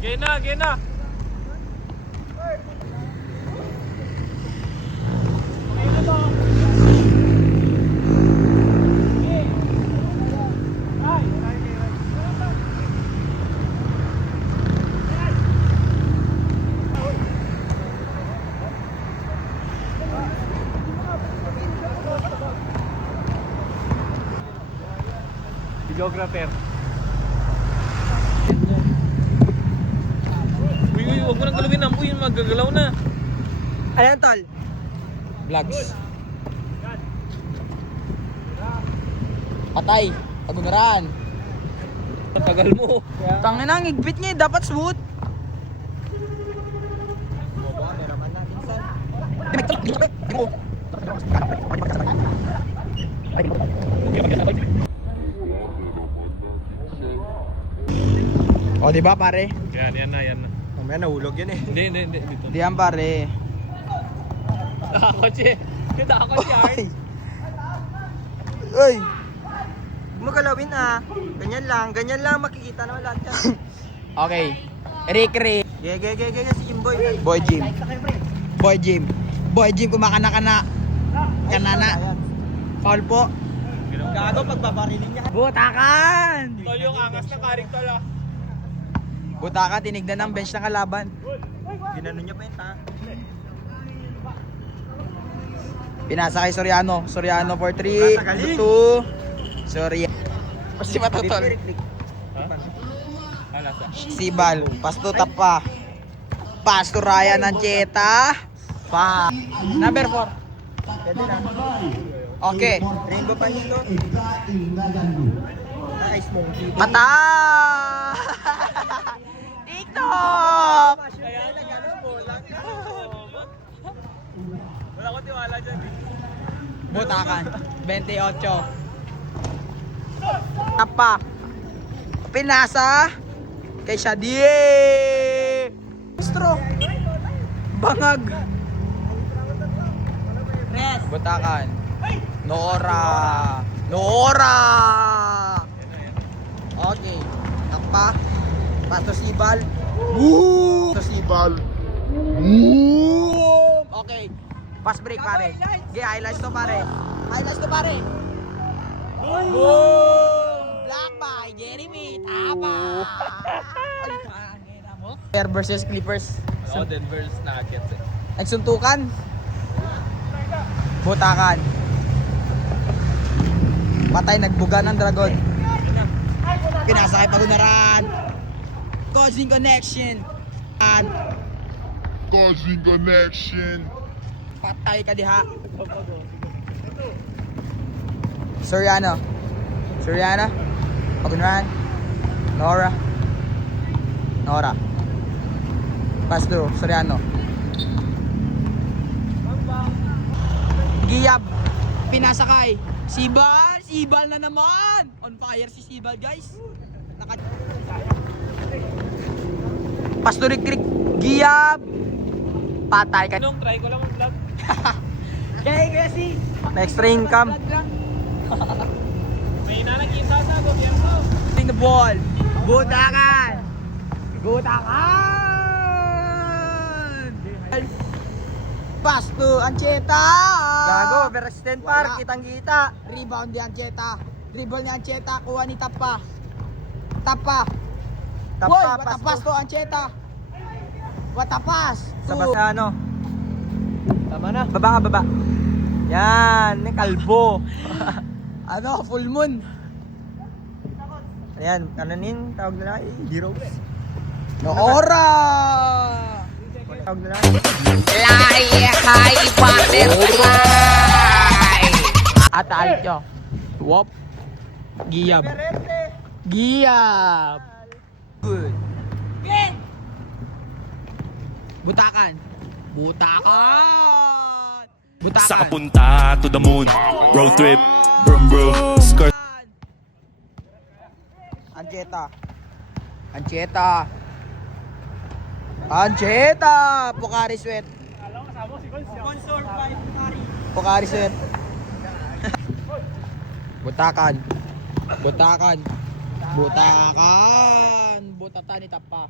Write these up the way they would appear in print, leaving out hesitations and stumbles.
Gena, gena. Videographer. Uy, huwag mo nang galawin ang puyin, magagalaw na. Ano yan, tol? Vlogs. Patay. Tagunaran. Tagal mo. Tangin na, ang higpit niya. Dapat smooth. O, diba pare? Yan na, yan na. Mamaya nahulog yan eh. Hindi, dito. Di yan pare. Nakakotse. Nakakotse, Arn. Uy! Huwag mo galawin ah. Ganyan lang makikita naman lahat yan. Okay. Rick. Ge, si Jimboy. Boy Jim. Boy Jim, kumakana-kana. Kanana. Foul po. Gago, pagbabarilin niya. Butakan! Tol, yung angas ng karing tol ah. Butakan, tinignan ng bench ng kalaban. Ginano niya pa yun ha. Pinasa kay Soriano. Soriano for 3, 2. Soriano. Si Matutol. Alasa. Sibal. Pasto tapa. Pasto Ryan Ancheta. Pa. Number 4. Pwede na. Okay. Rainbow punch to. Nice monkey. Mata! TikTok! Wala ko tiwala dyan. Butakan. 28. Tapa. Pinasa. Kay Shadie. Stro. Bangag. Butakan. Nora. Okay. Tapa. Pasto Sibal. Woo! Pasto Sibal. Woo! Okay. Pass break pare. Okay, highlights to pare. Boom! Black by Jeremy Tapa. Bear versus Clippers. Ako Denver's Nuggets eh. Nagsuntukan. Butakan. Patay, nagbuga ng dragon. Pinasakay Pagunaran. Causing connection. Patay ka diha. Soriano. Pagunaran. Nora. Pasto, Soriano. Giyab. Pinasakay. Sibal na naman. On fire si Sibal, guys. Pasto Rick. Giyab. Patay ka. Anong try ko lang ang vlog? Kaya si extra income. May nakikita sa gobyerno. In the ball. Butakan. Pasto Ancheta. Gago, overextend par, kitang-kita. Rebound ni Ancheta. Dribble ni Ancheta, kuha ni Tapa. Pasto Ancheta. Watapas. Sa ano? Tama na. Baba. Yan, may kalbo. Full moon. Ayan, kananin, tawag nila Heroes. Noora! Tawag nila Atalcho. Wop. Giyab. Good. Butakan. Sa kapunta to the moon, road trip, bro, skirt. Ancheta! Pocari Sweat. Pocari Sweat. Butakan. Butatan ni Tapa.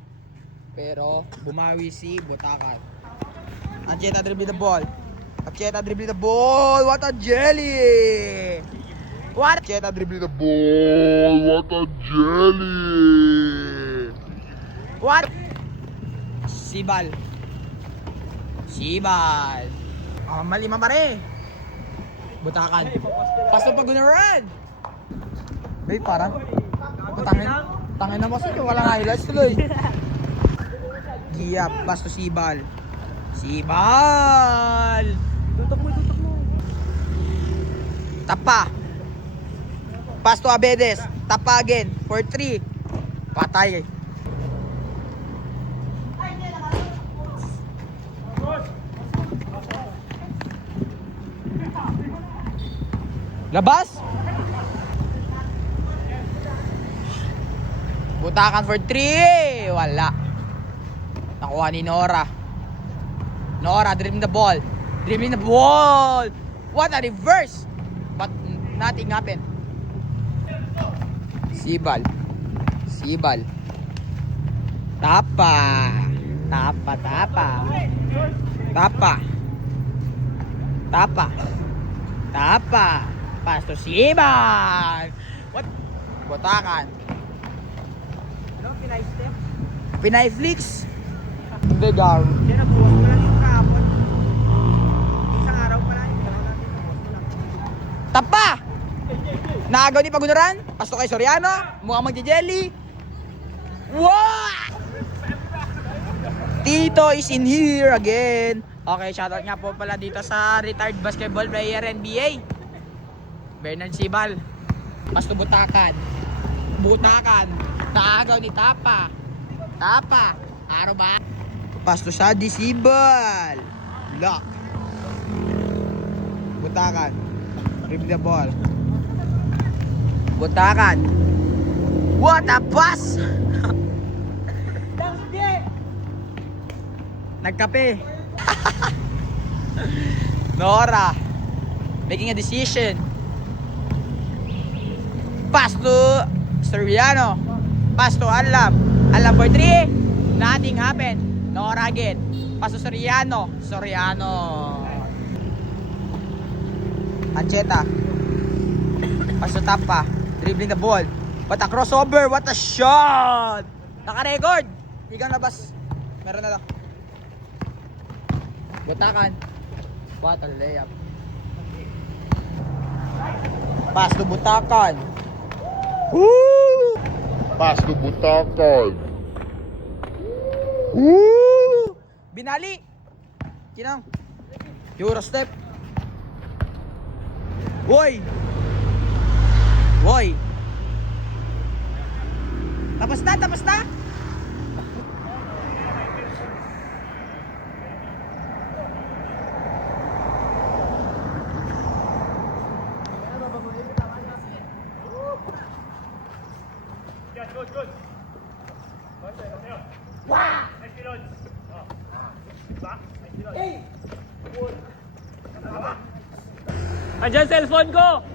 Pero bumawi si Butakan. Ancheta dribbling the ball. Ancheta dribbling the ball. What a jelly! What? Ancheta dribbling the ball. What a jelly! What? Sibal. Mali mamare. Butakan. Pasto pag run. Hey, parang tangin na mo sa'yo. Walang highlights tuloy. Giyap. Pasto Sibal. Tutok mo. Tapa. Pasto Abedes. Tapa again. For 3. Patay. Labas. Butakan for 3. Wala. Nakuha ni Nora. Dribbling the ball. What a reverse. But nothing happened. Sibal. Tapa. Pasto Sibal. What? Butakan. Pinay step? Pinay flicks? Hindi, Garo. Yan, nabuwas mo lang yung kahapon. Isang araw pa lang. Tapa! Naagaw ni Pagunaran. Pasto kay Soriano. Mukhang magje-jelly. Wow! Tito is in here again. Okay, shoutout nga po pala dito sa retired basketball player NBA. Bernard Sibal. Pasto Butakan. Naagaw ni Tapa. Araw ba? Pasto Shadi Sibal. Lock. Butakan. Rip the ball. Butakan. What a pass! Nagkape. Nora. Making a decision. Pass to Soriano. Pass to Alam for 3. Nothing happened. Nora again. Pass to Soriano. Ancheta. Pass to Tapa. Dribbling the ball. What a crossover. What a shot. Naka-record. Ikaw na bas. Meron na lang. Butakan. What a layup. Pass to Butakan. Woo! Woo! Binali. Kinang. Euro step. Woy. Tapos na. Andyan cellphone ko!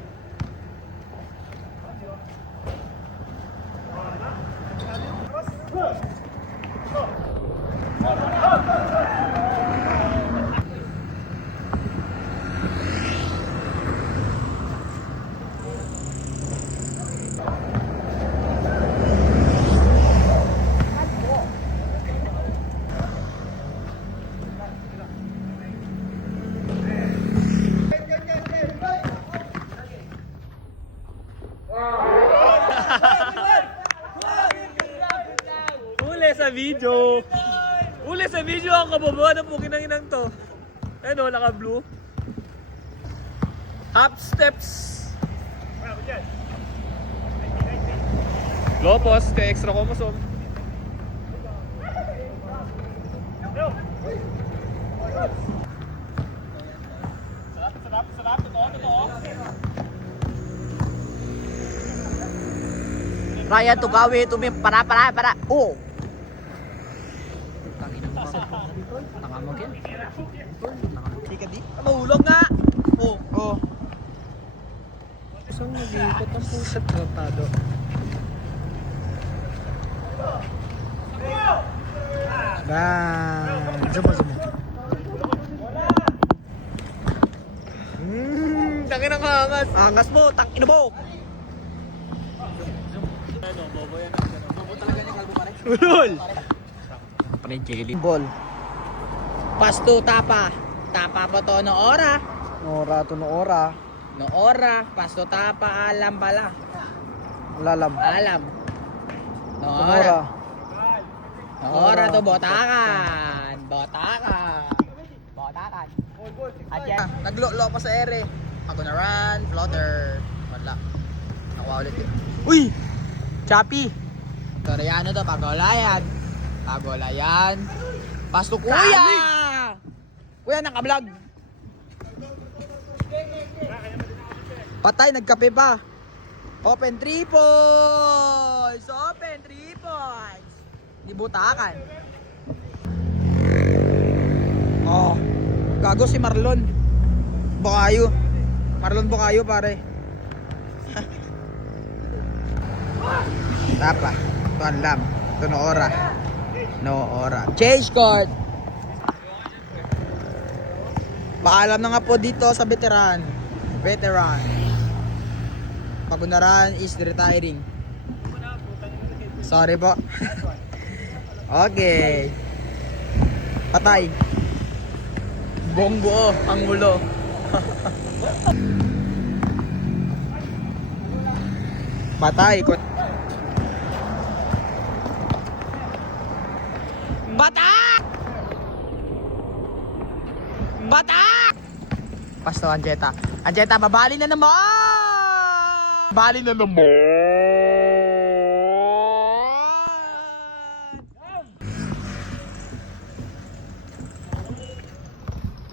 Uli sa video ang kababawa ng pukinang-inang to. Ano, naka-blue. Hop steps. Low post kay extra chromosome. Sarap. Totoo. Ryan Tugawi, para. Oh! Tanga mo yan. Mahulog nga! Oh. Isang nag-iikot ang pusa tratado. Gan. Zoom mo, zoom mo. Tangin ang angas. Angas mo, tangin mo. Ano, bobo yan. Bobo talaga niya, kalbo pare. Ulol! Panay jelly. Ball. Pasto tapa. Tapa pa to no ora. Ora to no ora. No ora. Pasto tapa alam pala. Lalam. Alam. No No ora. ora. No ora to botakan. Botakan. Botakan. Adyan. Naglolo pa sa ere. Ako na run. Floater. Wala. Nakuha ulit yun. Uy! Chappy. Koreano to. Pagolayan. Pagolayan. Pasto kuya! Kuya, naka-vlog. Patay, nagkape pa. Open 3 points! Open 3 points! Di butakan. Oh, gago si Marlon. Bukayo. Marlon Bukayo, pare. Tapa. Tuan lam. Ito no ora. No ora. Change court. Paalam na nga po dito sa veteran. Veteran. Pagunaran is retiring. Sorry po. Okay. Patay. Buong buo ang ulo. Patay. Batak! Batak! Pasto Anjeta. Anjeta, babali na naman! Bali na naman!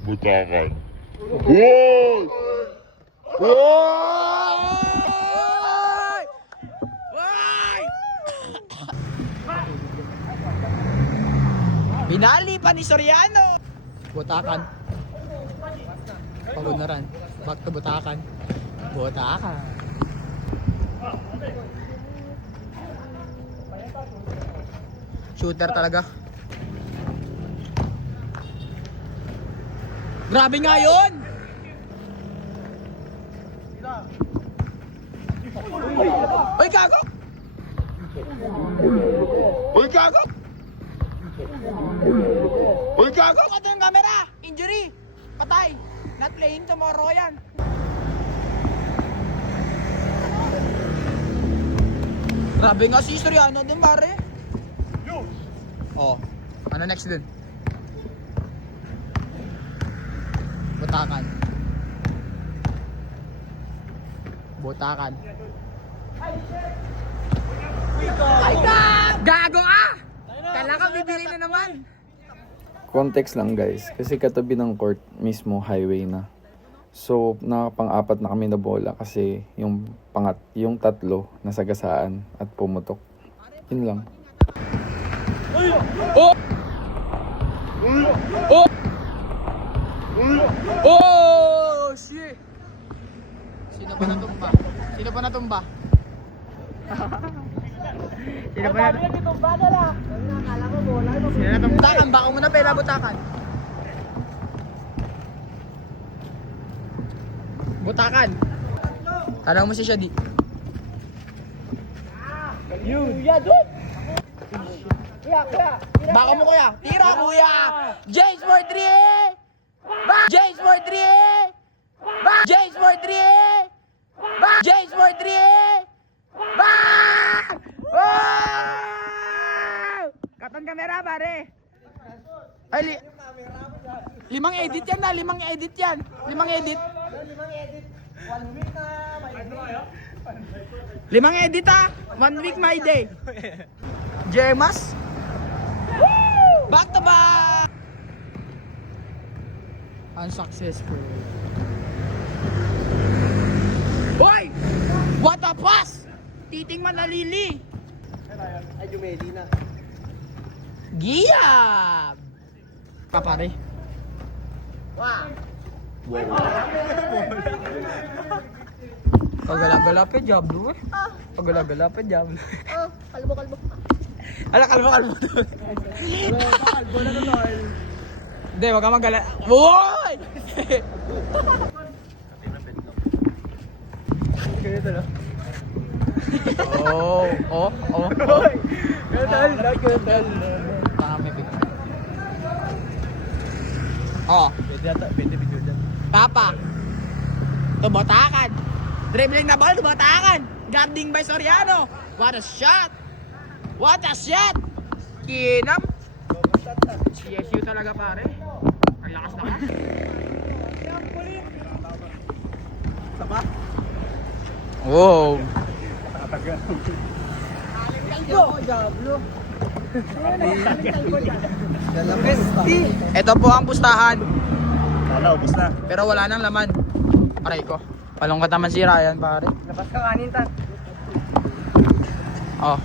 Butakan. Hoy! Hoy! Hoy! Binali pa ni Soriano! Butakan. Pagod na rin. Back to Butakan. Butakan. Shooter talaga. Grabe nga yun! Uy, gago! Uy, gago! Uy, gago! Ito yung camera! Injury! Patay! Not playing tomorrow yan! Grabe nga si Soriano din, pare! Oh, ano next dun? Butakan. Butakan. Gago ah! Kala ka bibili na naman. Context lang guys, kasi katabi ng court mismo highway na. So, nakapang-apat na kami na bola kasi yung tatlo nasagasaan at pumutok. Yun lang. Oh! Oh! Oh! Shit! Sino pa natumba? Sino pa natumba? Sino pa natumba? Sino natumba? Butakan, baka mo na pera butakan. Butakan. Tanong mo si Shadi. Baka mo kuya. Tira kuya. James for 3. James for 3. James for 3. James for 3. Katang kamera pare. Ay, limang edit yan na. Limang edit yan. Limang edit. Limang edit ah. 1 week my day. Jemas. Back to back. Unsuccessful. Hoy! What a pass! Titing Manalili. Ay, Jumeli na. Giyab! Kapare. Kagala-gala pa Diablo eh. Kagala-gala pa Diablo. Kalbo. Ala, kalbo. Bola na tol. Hindi, wag ka magala. Woy! Oh. Tol. Oh. Papa. Tumotakan. Dribbling na ball, tumotakan. Guarding by Soriano. What a shot! What a shot! Kinam. CSU talaga pare. Ang lakas na ka. Wow. Ito po ang pustahan. Wala, ubos na. Pero wala nang laman. Aray ko. Palungkot naman si Ryan pare. Labas ka kanin, Tan. Oh.